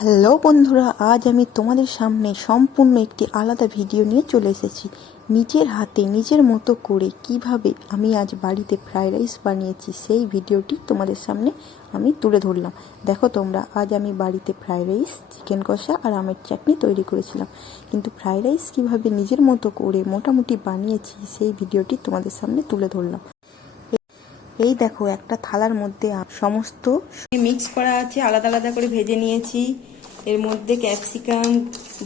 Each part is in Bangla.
হ্যালো বন্ধুরা, আজ আমি তোমাদের সামনে সম্পূর্ণ একটি আলাদা ভিডিও নিয়ে চলে এসেছি। নিজের হাতে নিজের মতো করে কিভাবে আমি আজ বাড়িতে ফ্রাইড রাইস বানিয়েছি সেই ভিডিওটি তোমাদের সামনে আমি তুলে ধরলাম। দেখো তোমরা, আজ আমি বাড়িতে ফ্রাইড রাইস, চিকেন কষা আর আমের চাটনি তৈরি করেছিলাম, কিন্তু ফ্রাইড রাইস কীভাবে নিজের মতো করে মোটামুটি বানিয়েছি সেই ভিডিওটি তোমাদের সামনে তুলে ধরলাম। এই দেখো, একটা থালার মধ্যে সমস্ত মিক্স করা আছে, আলাদা আলাদা করে ভেজে নিয়েছি। এর মধ্যে ক্যাপসিকাম,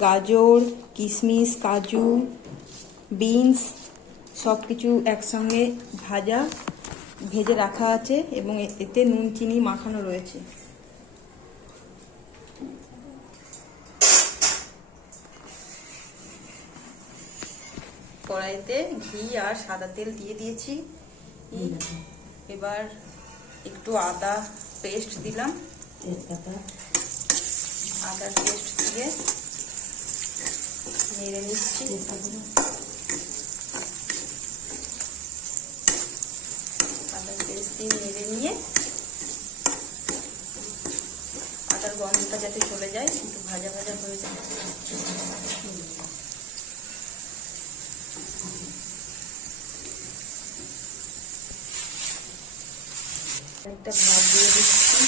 গাজর, কিশমিশ, কাজু, বিনস সব কিছু একসঙ্গে ভেজে রাখা আছে এবং এতে নুন চিনি মাখানো রয়েছে। কড়াইতে ঘি আর সাদা তেল দিয়ে দিয়েছি। এবার একটু আদা পেস্ট দিলাম, আদা পেস্ট দিয়ে নেড়ে নিচ্ছি। আদা পেস্ট দিয়ে নেড়ে নিয়ে আদার গন্ধটা যাতে চলে যায়, একটু ভাজা ভাজা হয়ে যায়। একটা ভাত দিয়ে দিচ্ছি।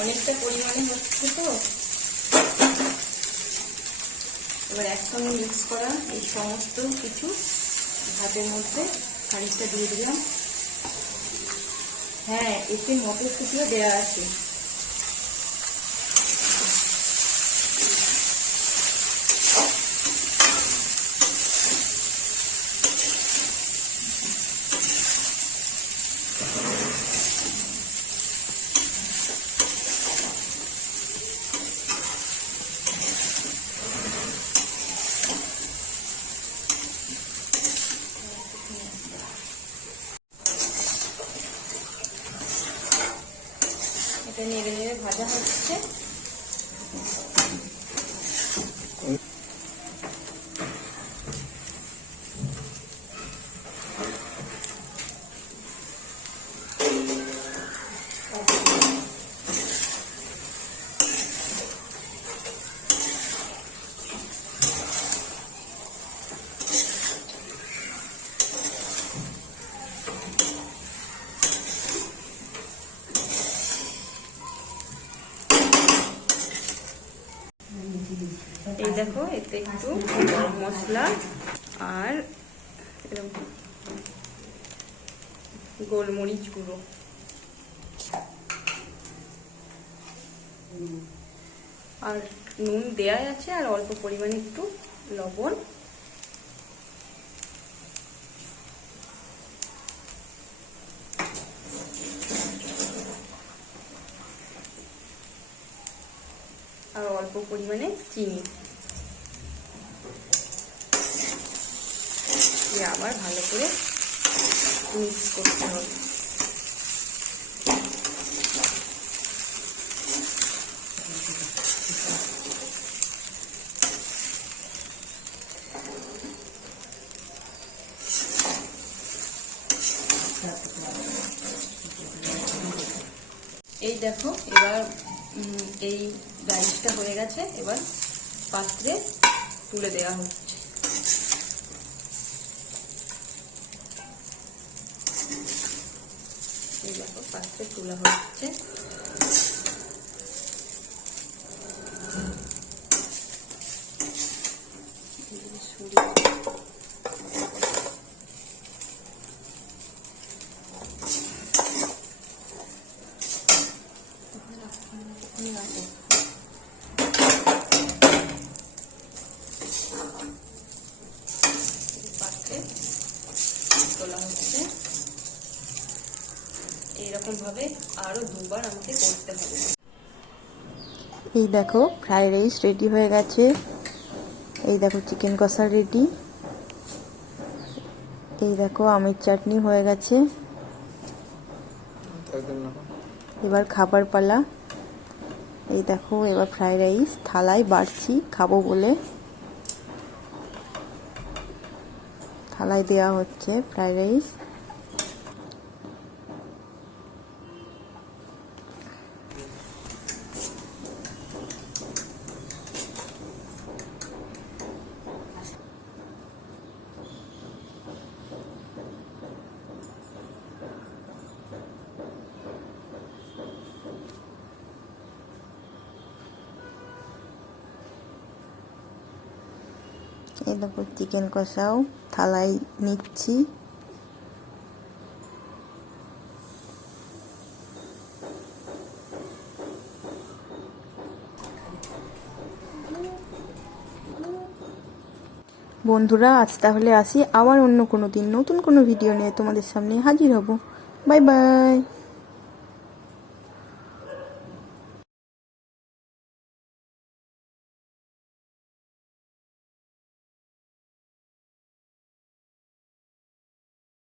অনেকটা পরিমাণে হচ্ছে তো, এবার একসঙ্গে মিক্স করা এই সমস্ত কিছু ভাতের মধ্যে খানিকটা দিয়ে দিলাম। হ্যাঁ, এতে মটরশুঁটিও দেওয়া আছে। এটা নেড়ে নেড়ে ভাজা হচ্ছে। এই দেখো, এতে একটু গরম মশলা আর গোলমরিচ গুঁড়ো আর নুন দেয়া আছে, আর অল্প পরিমাণে একটু লবণ। আর অল্প পরিমাণে চিনি দিয়ে আবার ভালো করে মিক্স করতে হবে। এই দেখো, এবার এই রাইসটা হয়ে গেছে। এবার পাত্রে তুলে দেওয়া হচ্ছে। এই দেখো, পাত্রে তোলা হচ্ছে। পাত্রে তোলা হচ্ছে। এইরকম ভাবে আরো দুবার আমাকে করতে হবে। এই দেখো, ফ্রাইড রাইস রেডি হয়ে গেছে। এই দেখো, চিকেন কষা রেডি। এই দেখো, আমের চাটনি হয়ে গেছে। এবার খাবার পালা। এই দেখো, এবার ফ্রাইড রাইস থালায় বাড়ছি খাবো বলে। থালায় দেওয়া হচ্ছে ফ্রাইড রাইস। এই দেখো চিকেন কষাও থালায় নিচ্ছি। বন্ধুরা আজ তাহলে আসি, আবার অন্য কোনো দিন নতুন কোনো ভিডিও নিয়ে তোমাদের সামনে হাজির হব। Bye bye.